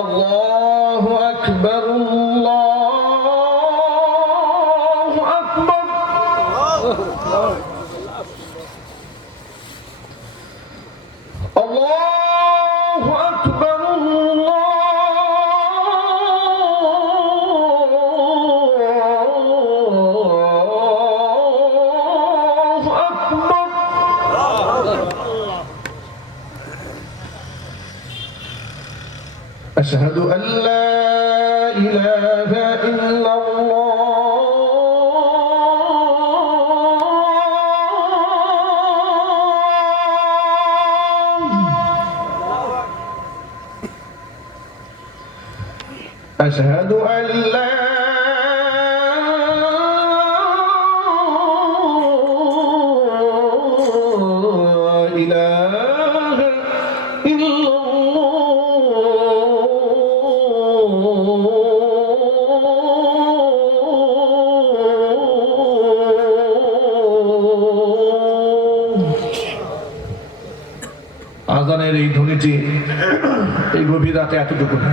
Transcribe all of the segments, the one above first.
আল্লাহু আকবার, আল্লাহু আকবার। আল্লাহু আকবার, আল্লাহু আকবার। أشهد أن لا إله إلا الله. أشهد أن لا إله إلا আজানের এই ধ্বনিটি এই গভীর রাতে এতটুকু না,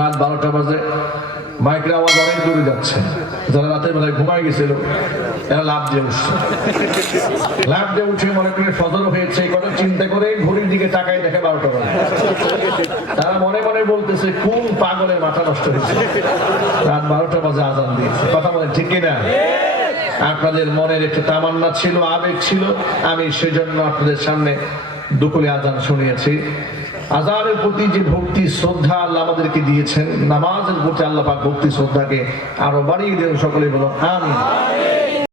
রাত 12টা বাজে মাইকের আওয়াজ অনেক দূরে যাচ্ছে। যারা রাতের বেলায় ঘুমায় গেছিল এরা লাফ দিয়ে উঠছে, লাফ দিয়ে উঠে মনে করে ফজর হয়েছে এই কথা চিন্তা করে ঘড়ির দিকে তাকায় দেখে 12টা বাজে। তারা মনে মনে বলতেছে কোন পাগলের মাথা নষ্ট হয়েছে, রাত 12টা বাজে আজান দিয়েছে। কথা বলে ঠিক কিনা? আপনাদের মনের একটু তামান্না ছিল, আবেগ ছিল, আমি সেজন্য আপনাদের সামনে দুপুরে আজান শুনিয়েছি। আজানের প্রতি যে ভক্তি শ্রদ্ধা আল্লাহ আমাদেরকে দিয়েছেন, নামাজের প্রতি আল্লাহ পাক ভক্তি শ্রদ্ধাকে আরো বাড়িয়ে দেন। সকলে বলুন আমিন।